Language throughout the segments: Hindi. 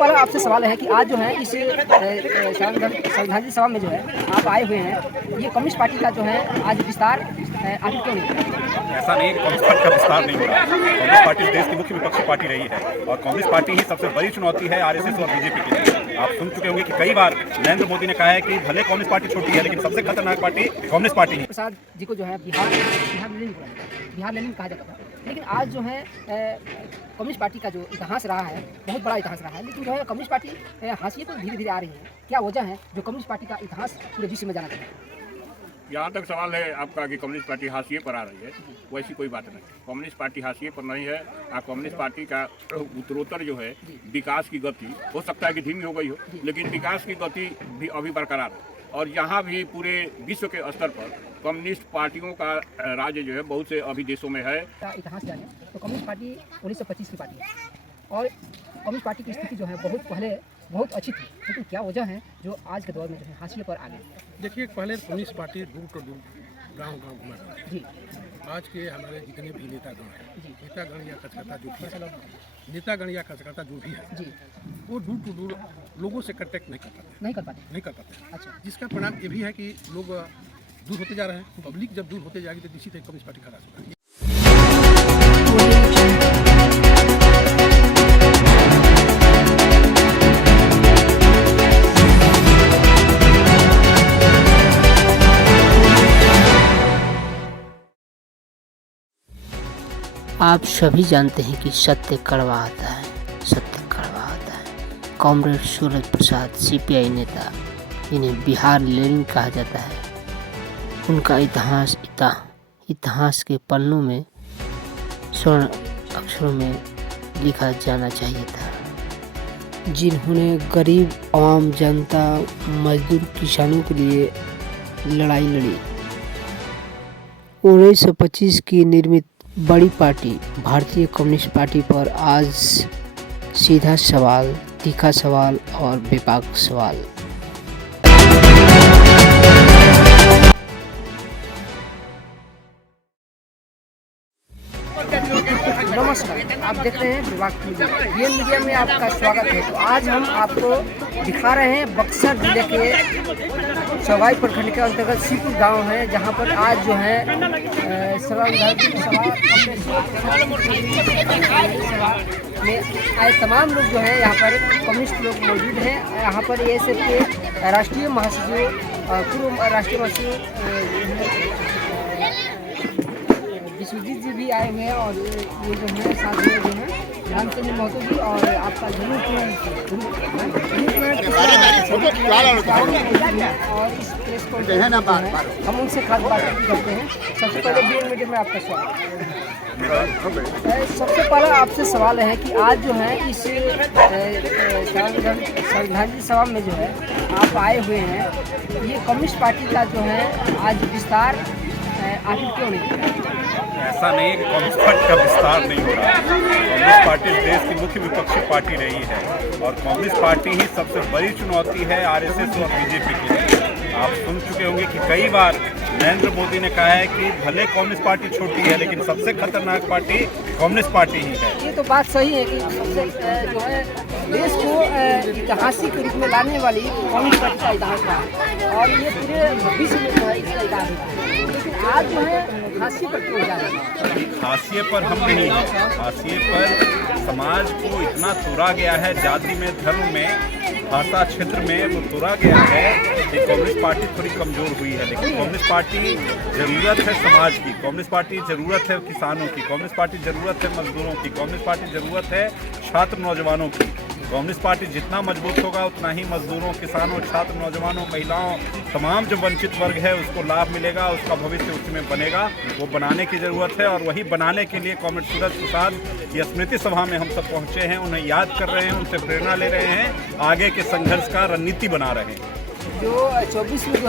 पहला आपसे सवाल है कि आज जो है इस श्रद्धांजलि सभा में जो है आप आए हुए हैं, ये कम्युनिस्ट पार्टी का जो है आज विस्तार आखिर क्यों नहीं हो रहा? ऐसा नहीं, कांग्रेस पार्टी का विस्तार नहीं हो रहा। कांग्रेस पार्टी देश की मुख्य विपक्षी पार्टी रही है और कांग्रेस पार्टी ही सबसे बड़ी चुनौती है आरएसएस और बीजेपी के लिए। आप सुन चुके होंगे कि कई बार नरेंद्र मोदी ने कहा है कि भले कांग्रेस पार्टी छोटी है लेकिन सबसे खतरनाक पार्टी कांग्रेस पार्टी है। प्रसाद जी को जो है बिहार लेनिन कहा जाता था, लेकिन आज जो है कम्युनिस्ट पार्टी का जो इतिहास रहा है बहुत बड़ा इतिहास रहा है, लेकिन जो है कम्युनिस्ट पार्टी हाशिए पर धीरे धीरे आ रही है। क्या वजह है जो कम्युनिस्ट पार्टी का इतिहास पूरे विश्व में जाना चाहिए? यहाँ तक सवाल है आपका कि कम्युनिस्ट पार्टी हाशिए पर आ रही है, वैसी कोई बात नहीं। कम्युनिस्ट पार्टी हाशिए पर नहीं है। कम्युनिस्ट पार्टी का उत्तरोत्तर जो है विकास की गति हो सकता है कि धीमी हो गई हो, लेकिन विकास की गति भी अभी बरकरार है। और यहाँ भी पूरे विश्व के स्तर पर कम्युनिस्ट पार्टियों का राज्य जो है बहुत से अभी देशों में है। इतिहास जाने तो कम्युनिस्ट पार्टी 1925 की पार्टी है और कम्युनिस्ट पार्टी की स्थिति जो है बहुत पहले बहुत अच्छी थी, लेकिन क्या वजह है जो आज के दौर में जो है हाशिए पर आ गई? देखिए, पहले कम्युनिस्ट पार्टी दूर तो दूर गांव घुमा जी। आज के हमारे जितने भी नेतागण हैं, नेतागण या कार्यकर्ता जो भी है, नेतागण या कार्यकर्ता जो भी है जी, वो दूर टू दूर लोगों से कॉन्टेक्ट नहीं कर पाते। अच्छा, जिसका परिणाम ये भी है कि लोग दूर होते जा रहे हैं। पब्लिक जब दूर होते जाएगी तो निश्चित है कम्युनिस्ट पार्टी खराब होगा। आप सभी जानते हैं कि सत्य कड़वा आता है, सत्य कड़वा आता है। कॉमरेड सूरज प्रसाद सीपीआई नेता, जिन्हें बिहार लेनिन कहा जाता है, उनका इतिहास के पन्नों में स्वर्ण अक्षरों में लिखा जाना चाहिए था। जिन्होंने गरीब आम जनता, मजदूर, किसानों के लिए लड़ाई लड़ी। 1925 की निर्मित बड़ी पार्टी भारतीय कम्युनिस्ट पार्टी पर आज सीधा सवाल, तीखा सवाल और बेबाक सवाल। नमस्कार, आप देख रहे हैं विभाग मीडिया में आपका स्वागत है। तो आज हम आपको दिखा रहे हैं बक्सर जिले के सवाई प्रखंड के अंतर्गत सीपुर गांव है, जहां पर आज जो है में आए तमाम लोग जो है यहाँ पर कम्युनिस्ट लोग मौजूद हैं। यहाँ पर ASF के राष्ट्रीय महासचिव, पूर्व राष्ट्रीय महासचिव विश्वजीत जी भी आए हुए हैं और ये जो है साथ में जो है रामचंद्र महतो जी और आपका और इस प्रेस को हम उनसे खास बात करते हैं। सबसे पहले BN मीडिया में आपका स्वागत है। सबसे पहला आपसे सवाल है कि आज जो है इस श्रद्धांजलि सभा में जो है आप आए हुए हैं, ये कम्युनिस्ट पार्टी का जो है आज विस्तार आखिर क्यों नहीं? ऐसा नहीं, कांग्रेस पार्टी का विस्तार नहीं हो रहा। कांग्रेस पार्टी देश की मुख्य विपक्षी पार्टी रही है और कांग्रेस पार्टी ही सबसे बड़ी चुनौती है आरएसएस और बीजेपी के लिए। आप सुन चुके होंगे कि कई बार नरेंद्र मोदी ने कहा है कि भले कांग्रेस पार्टी छोटी है लेकिन सबसे खतरनाक पार्टी कांग्रेस पार्टी ही है। ये तो बात सही है कि सबसे जो है देश को ऐतिहासिक रूप में लाने वाली कांग्रेस पार्टी का इतिहास था और ये पूरे विश्व में जो है इसका इतिहास है, लेकिन आज जो है हाशिए पर क्यों जा रहा है? हाशिए पर हम नहीं हैं। हाशिए पर समाज को इतना तोड़ा गया है, जाति में, धर्म में, भाषा क्षेत्र में वो तोड़ा गया है कि कांग्रेस पार्टी थोड़ी कमजोर हुई है। लेकिन कांग्रेस पार्टी जरूरत है समाज की, कांग्रेस पार्टी जरूरत है किसानों की, कांग्रेस पार्टी जरूरत है मजदूरों की, कांग्रेस पार्टी जरूरत है छात्र नौजवानों की। कांग्रेस पार्टी जितना मजबूत होगा उतना ही मजदूरों, किसानों, छात्र, नौजवानों, महिलाओं, तमाम जो वंचित वर्ग है उसको लाभ मिलेगा, उसका भविष्य उसमें बनेगा। वो बनाने की ज़रूरत है और वही बनाने के लिए कॉमरेड सूरज प्रसाद की स्मृति सभा में हम सब पहुँचे हैं, उन्हें याद कर रहे हैं, उनसे प्रेरणा ले रहे हैं, आगे के संघर्ष का रणनीति बना रहे हैं। जो 24 में जो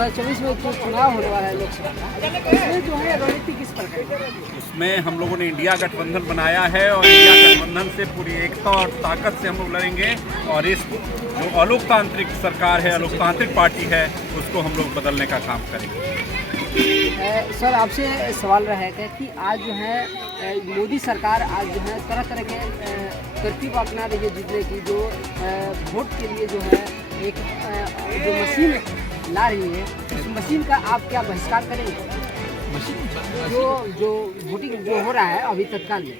चुनाव होने वाला है लोकसभा, उसमें जो है रणनीति किस प्रकार है? उसमें हम लोगों ने इंडिया गठबंधन बनाया है और इंडिया गठबंधन से पूरी एकता और ताकत से हम लोग लड़ेंगे और इस जो अलोकतांत्रिक सरकार है, अलोकतांत्रिक पार्टी है, उसको हम लोग बदलने का काम करेंगे। सर, आपसे सवाल रहेगा कि आज जो है मोदी सरकार आज जो है तरह तरह के तरकीब अपना रही है जीतने की, जो वोट के लिए जो है एक जो मशीन ला रही है, उस मशीन का आप क्या बहिष्कार करेंगे? जो वोटिंग जो हो रहा है अभी तत्काल में,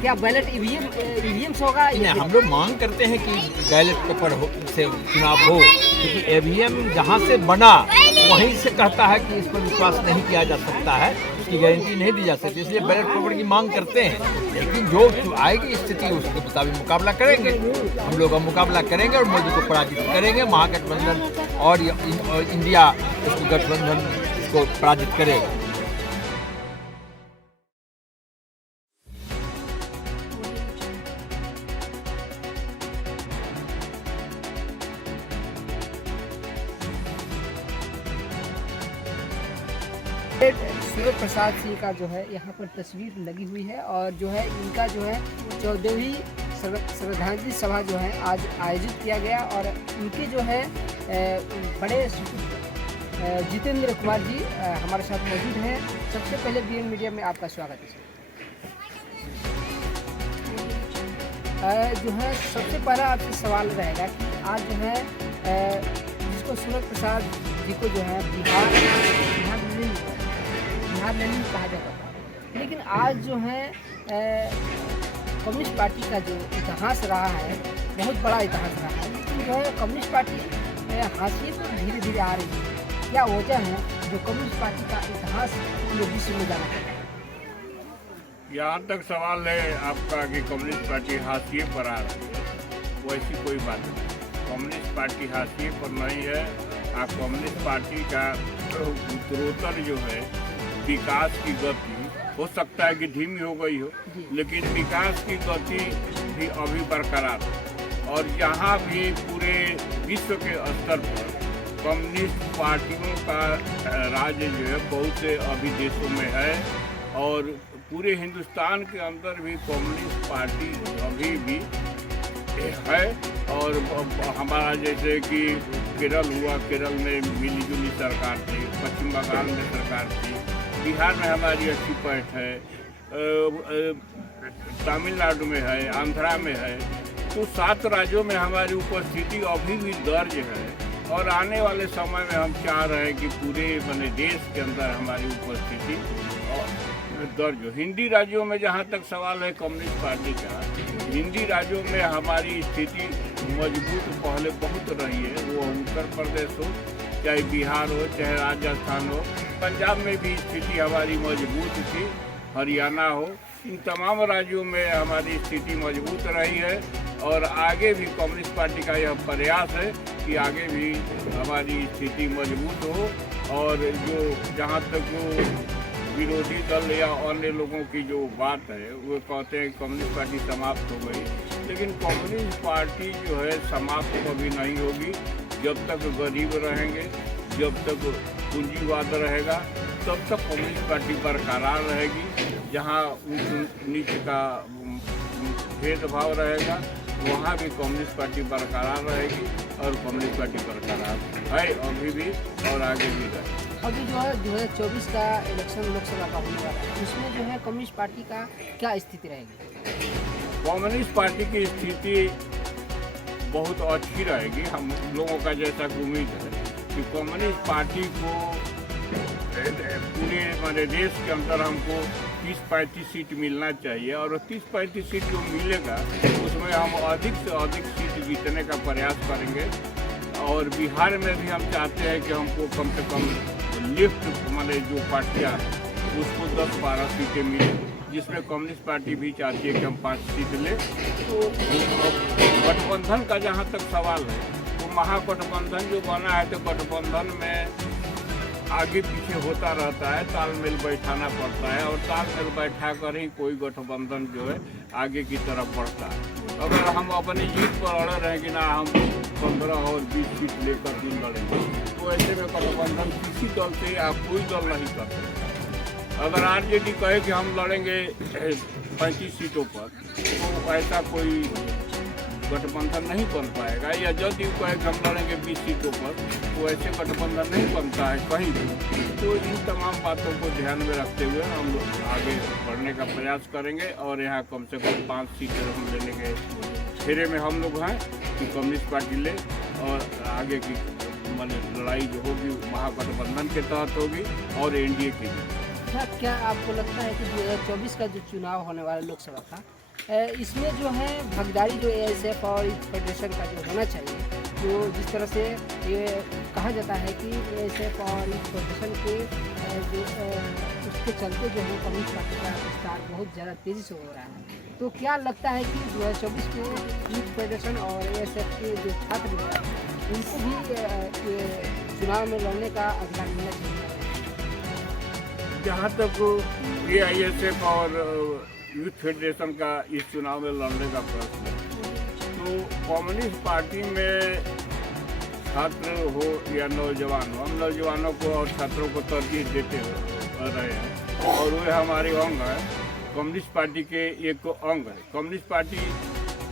क्या बैलेट ईवीएम से होगा? नहीं, हम लोग मांग करते हैं कि बैलेट पेपर से चुनाव हो, क्योंकि ईवीएम जहाँ से बना वहीं से कहता है कि इस पर विश्वास नहीं किया जा सकता है, उसकी गारंटी नहीं दी जा सकती, इसलिए बैलेट पेपर की मांग करते हैं। लेकिन जो आएगी स्थिति उसके मुताबिक मुकाबला करेंगे, हम लोग मुकाबला करेंगे और मोदी को पराजित करेंगे। महागठबंधन और इंडिया उसको गठबंधन को पराजित करेगा। सूरज प्रसाद सिंह का जो है यहाँ पर तस्वीर लगी हुई है, और जो है इनका जो है 14वीं श्रद्धांजलि सभा जो है आज आयोजित किया गया, और इनके जो है बड़े सुपुत्र जितेंद्र कुमार जी हमारे साथ मौजूद हैं। सबसे पहले बीएन मीडिया में आपका स्वागत है सर। जो है सबसे पहला आपसे सवाल रहेगा कि आज जो है जिसको सूरज प्रसाद जी को जो है बिहार लेनिन कहा जाता था, लेकिन आज जो है कम्युनिस्ट पार्टी का जो इतिहास रहा है बहुत बड़ा इतिहास रहा है, लेकिन जो है कम्युनिस्ट पार्टी हाशिए पर धीरे धीरे आ रही है। क्या वजह है जो कम्युनिस्ट पार्टी का इतिहास पूरे विश्व में जाना चाहता है? यहाँ तक सवाल है आपका कि कम्युनिस्ट पार्टी हाशिए पर आ रही है, वैसी कोई बात नहीं। कम्युनिस्ट पार्टी हाशिए पर नहीं है। कम्युनिस्ट पार्टी का उत्तरोत्तर जो है विकास की गति हो सकता है कि धीमी हो गई हो, लेकिन विकास की गति भी अभी बरकरार है। और यहाँ भी पूरे विश्व के स्तर पर कम्युनिस्ट पार्टियों का राज्य जो है बहुत से अभी देशों में है, और पूरे हिंदुस्तान के अंदर भी कम्युनिस्ट पार्टी अभी भी है। और हमारा जैसे कि केरल हुआ, केरल में मिलीजुली सरकार थी, पश्चिम बंगाल में सरकार थी, बिहार में हमारी अच्छी पैठ है, तमिलनाडु में है, आंध्रा में है। तो 7 राज्यों में हमारी उपस्थिति अभी भी दर्ज है, और आने वाले समय में हम चाह रहे हैं कि पूरे बने देश के अंदर हमारी उपस्थिति दर्ज हो। हिंदी राज्यों में जहाँ तक सवाल है कम्युनिस्ट पार्टी का, हिंदी राज्यों में हमारी स्थिति मजबूत पहले बहुत रही है। वो उत्तर प्रदेश हो, चाहे बिहार हो, चाहे राजस्थान हो, पंजाब में भी स्थिति हमारी मजबूत थी, हरियाणा हो, इन तमाम राज्यों में हमारी स्थिति मजबूत रही है। और आगे भी कम्युनिस्ट पार्टी का यह प्रयास है कि आगे भी हमारी स्थिति मजबूत हो। और जो जहाँ तक वो विरोधी दल या अन्य लोगों की जो बात है, वो कहते हैं कम्युनिस्ट पार्टी समाप्त हो गई, लेकिन कम्युनिस्ट पार्टी जो है समाप्त कभी नहीं होगी। जब तक गरीब रहेंगे, जब तक पूंजीवाद रहेगा, तब तक कम्युनिस्ट पार्टी बरकरार रहेगी। जहाँ ऊंच नीच का भेदभाव रहेगा, वहाँ भी कम्युनिस्ट पार्टी बरकरार रहेगी, और कम्युनिस्ट पार्टी बरकरार है अभी भी और आगे भी रहेगी। अभी जो है 2024 का इलेक्शन लोकसभा का होने वाला है, उसमें जो है कम्युनिस्ट पार्टी का क्या स्थिति रहेगी? कम्युनिस्ट पार्टी की स्थिति बहुत अच्छी रहेगी। हम लोगों का जैसा उम्मीद है कि कम्युनिस्ट पार्टी को पूरे हमारे देश के अंदर हमको 30-35 सीट मिलना चाहिए, और 30-35 सीट जो मिलेगा उसमें हम अधिक से अधिक सीट जीतने का प्रयास करेंगे। और बिहार में भी हम चाहते हैं कि हमको कम से कम लिफ्ट माने जो पार्टियाँ उसको 10-12 सीटें मिले, जिसमें कम्युनिस्ट पार्टी भी चाहती है कि हम 5 सीट लें। तो गठबंधन का जहाँ तक सवाल है, तो महागठबंधन जो बना है, तो गठबंधन में आगे पीछे होता रहता है, तालमेल बैठाना पड़ता है, और तालमेल बैठा कर ही कोई गठबंधन जो है आगे की तरफ बढ़ता है। अगर हम अपनी जीत पर अड़े रहें कि ना हम 15 और 20 सीट लेकर दिन लड़ेंगे, तो ऐसे में गठबंधन किसी दल से या कोई दल नहीं कर सकता। अगर आरजेडी कहे कि हम लड़ेंगे 35 सीटों पर, तो ऐसा कोई गठबंधन नहीं बन पाएगा, या जदयू को एक हम लड़ेंगे 20 सीटों पर, तो ऐसे गठबंधन नहीं बनता है कहीं भी। तो इन तमाम बातों को ध्यान में रखते हुए हम लोग आगे बढ़ने का प्रयास करेंगे और यहाँ कम से कम 5 सीटें हम लेने के फेरे में हम लोग हैं कि कम्युनिस्ट पार्टी ले, और आगे की लड़ाई जो होगी महागठबंधन के तहत होगी और एनडीए की भी। क्या आपको लगता है कि 2024 का जो चुनाव होने वाला लोकसभा का, इसमें जो है भागीदारी जो एएसएफ और फेडरेशन का जो होना चाहिए, जो जिस तरह से ये कहा जाता है कि एएसएफ और फेडरेशन के जो उसके चलते जो है कम्युनिस्ट पार्टी का विस्तार बहुत ज़्यादा तेज़ी से हो रहा है, तो क्या लगता है कि 2024 में यूथ फेडरेशन और एएसएफ के जो छात्र हैं उनको भी चुनाव में लड़ने का अधिकार मिलना चाहिए? जहाँ तक एआईएसएफ और यूथ फेडरेशन का इस चुनाव में लड़ने का प्रश्न है, तो कम्युनिस्ट पार्टी में छात्र हो या नौजवान हो, हम नौजवानों को और छात्रों को तरजीह देते रहे हैं और वे हमारे अंग हैं। कम्युनिस्ट पार्टी के एक अंग है, कम्युनिस्ट पार्टी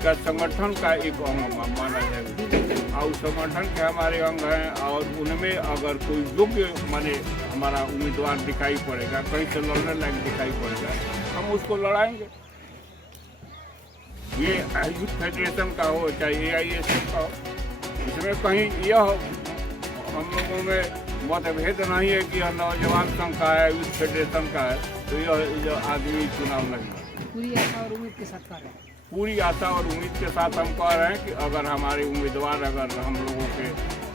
का संगठन का एक अंग माना जाए, और संगठन के हमारे अंग हैं और उनमें अगर कोई योग्य माने हमारा उम्मीदवार दिखाई पड़ेगा, कहीं से लड़ने लायक दिखाई पड़ेगा, हम उसको लड़ाएंगे। ये यूथ फेडरेशन का हो चाहे एआईएसएफ का हो, इसमें कहीं यह हम लोगों में मतभेद नहीं है कि यह नौजवान संघ का है, यूथ फेडरेशन का है, तो यह आदमी चुनाव नहीं। पूरी आशा और उम्मीद के साथ कर रहे हैं। पूरी आशा और उम्मीद के साथ हम कह रहे हैं कि अगर हमारे उम्मीदवार अगर हम लोगों के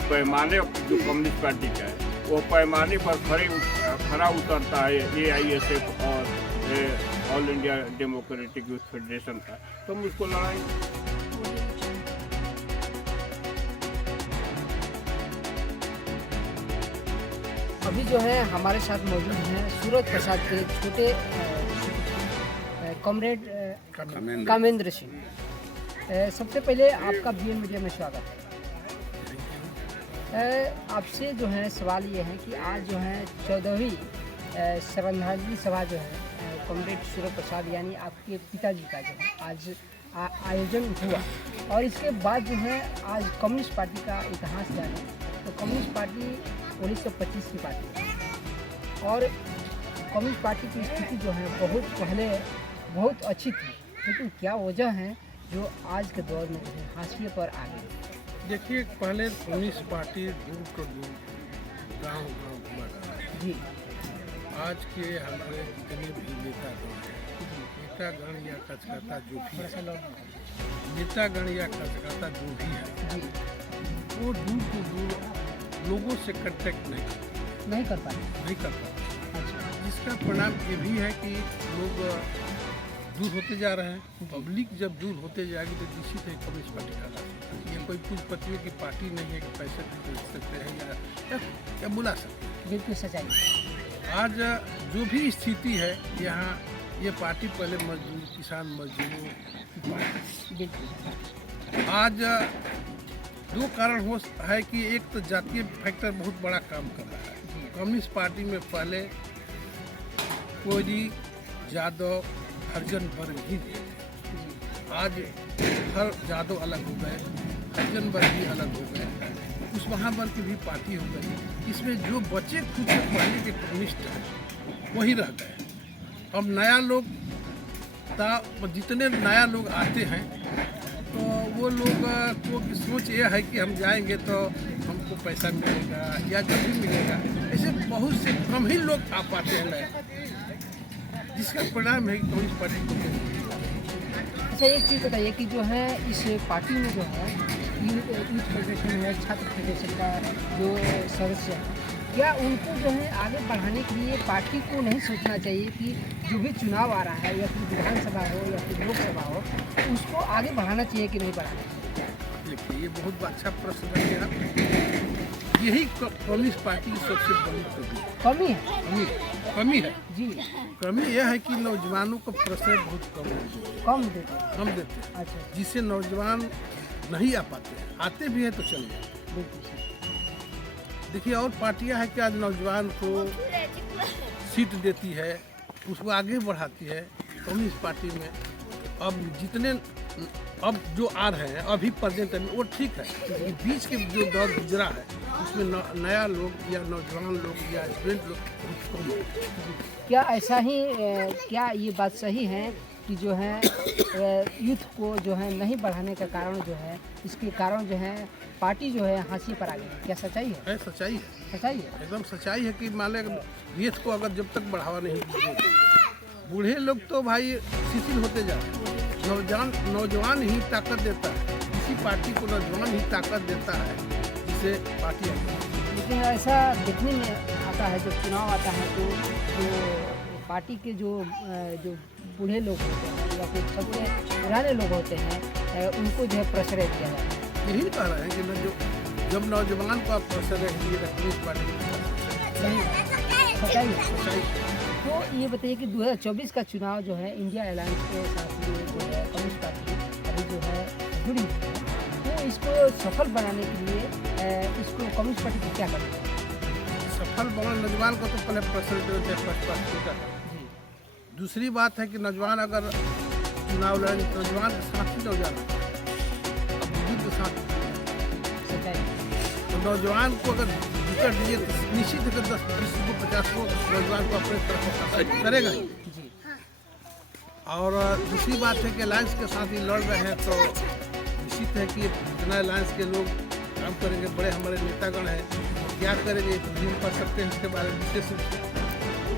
पैमाने जो कम्युनिस्ट पार्टी का है वो पैमाने पर खरा उतरता है एआईएसएफ और all India democratic youth federation का, तो हम उसको लड़ाएंगे। अभी जो है हमारे साथ मौजूद हैं सूरज प्रसाद के छोटे कॉमरेड कामेंद्र सिंह। सबसे पहले आपका बीएन मीडिया में स्वागत है। आपसे जो है सवाल ये है कि आज जो है 14वीं श्रद्धांजलि सभा जो है कॉमरेड सूरज प्रसाद यानी आपके पिताजी का जो है आज आयोजन हुआ, और इसके बाद जो है आज कम्युनिस्ट पार्टी का इतिहास जाने, तो कम्युनिस्ट पार्टी 1925 की पार्टी है और कम्युनिस्ट पार्टी की स्थिति जो है बहुत पहले बहुत अच्छी थी, लेकिन क्या वजह है जो आज के दौर में हाशिए पर आ गई? देखिए, पहले कम्युनिस्ट पार्टी दूर तो दूर गाँव घुमा करता जी। आज के हमारे जितने भी नेतागण या कार्यकर्ता जो भी है, नेतागण या कार्यकर्ता जो भी है, वो दूर तो दूर लोगों से कांटेक्ट नहीं कर पाते। जिसका परिणाम ये भी है कि लोग दूर होते जा रहे हैं। पब्लिक जब दूर होते जाएगी तो निश्चित है कम्युनिस्ट पार्टी का ये कोई पूंजीपतियों की पार्टी नहीं है कि पैसे खरीद सकते हैं या बुला सकते हैं। बिल्कुल सच्चाई। आज जो भी स्थिति है यहाँ, ये पार्टी पहले मजदूर किसान मजदूरों की पार्टी। आज दो कारण हो है कि एक तो जातीय फैक्टर बहुत बड़ा काम कर रहा है। कम्युनिस्ट पार्टी में पहले कोयली, यादव, हरिजन वर्ग ही थे। आज हर यादव अलग हो गए, हरिजन वर्ग भी अलग हो गए, कुशवाहा वर्ग की भी पार्टी हो गई। इसमें जो बचे खुद से पहले के कम्युनिस्ट हैं वही रह गए। अब नया लोग जितने नया लोग आते हैं तो वो लोग को सोच ये है कि हम जाएंगे तो हमको पैसा मिलेगा या जो भी मिलेगा, ऐसे बहुत से कम ही लोग आ पाते हैं नए, जिसका परिणाम है कि कम्युनिस्ट पार्टी को। अच्छा, एक चीज़ बताइए कि जो है इस पार्टी में जो है यूथ फेडरेशन है, छात्र फेडरेशन का जो सदस्य है, क्या उनको जो है आगे बढ़ाने के लिए पार्टी को नहीं सोचना चाहिए कि जो भी चुनाव आ रहा है या फिर विधानसभा हो या फिर लोकसभा हो, उसको आगे बढ़ाना चाहिए कि नहीं बढ़ाना चाहिए? देखिए, ये बहुत अच्छा प्रश्न है आप। यही कम्युनिस्ट पार्टी की सबसे बड़ी कमी है जी। कमी यह है कि नौजवानों को प्रेशर बहुत कम देते हैं। अच्छा, जिससे नौजवान नहीं आ पाते हैं, आते भी हैं तो चले जाते। बिल्कुल। देखिए, और पार्टियां हैं कि आज नौजवान को सीट देती है, उसको आगे बढ़ाती है। कम्युनिस्ट पार्टी में अब जितने अब जो आ रहे हैं अभी प्रेजेंट में वो ठीक है। ये बीच के जो दौर गुजरा है उसमें नया लोग या नौजवान लोग या स्टूडेंट लोग बहुत कम हैं। क्या ऐसा ही क्या ये बात सही है कि जो है यूथ को जो है नहीं बढ़ाने का कारण जो है, इसके कारण जो है पार्टी जो है हाशिए पर आ गई है? क्या सच्चाई है? सच्चाई है, सच्चाई है। एकदम सच्चाई है कि मान लें यूथ को अगर जब तक बढ़ावा नहीं दीजिए, बूढ़े लोग तो भाई शिथिल होते जा रहे हैं। नौजवान ही ताकत देता है, किसी पार्टी को नौजवान ही ताकत देता है जिसे पार्टी आती है। लेकिन ऐसा देखने में आता है जब चुनाव आता है तो जो पार्टी के जो बूढ़े लोग होते हैं या फिर सबसे पुराने लोग होते हैं उनको जो है प्रश्रय दिया जाता है। यही कह रहे हैं कि जब नौजवान को आप प्रश्रय दिए कम्युनिस्ट पार्टी सच्चाई है। सच्चाई। तो ये बताइए कि 2024 का चुनाव जो है इंडिया अलायंस के साथ ये जो है कम्युनिस्ट पार्टी अभी जो है जुड़ी हुई है, तो इसको सफल बनाने के लिए इसको कम्युनिस्ट पार्टी को क्या करना है? सफल बना नौजवान को तो पहले प्रश्रय देते हैं फर्स्ट पार्टी का। दूसरी बात है कि नौजवान अगर चुनाव लड़े नौजवान के साथ ही नौजवान बुजुर्ग के साथ, तो नौजवान को अगर टिकट दिए तो निश्चित है कि 10, 20 को 50 को नौजवान को अपने तरफ करेगा ही। और दूसरी बात है कि अलायंस के साथ ही लड़ रहे हैं तो निश्चित है कि जितना अलायंस के लोग काम करेंगे, बड़े हमारे नेतागण हैं, क्या करेंगे तो नहीं कर सकते हैं, इसके बारे में विशेष रूप से।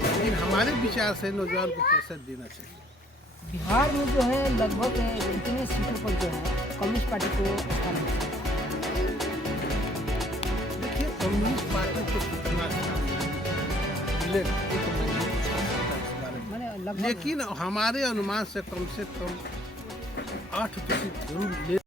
लेकिन हमारे विचार से नौजवान को प्रोत्साहन देना चाहिए। बिहार में जो है लगभग कितने सीटों पर जो है कम्युनिस्ट पार्टी को स्थान मिला? देखिए कम्युनिस्ट पार्टी को कितना मिलेगा ये तो मैं नहीं पूछ सकता इस बारे में। मैंने लगभग लेकिन हमारे अनुमान से कम 8 जरूर ले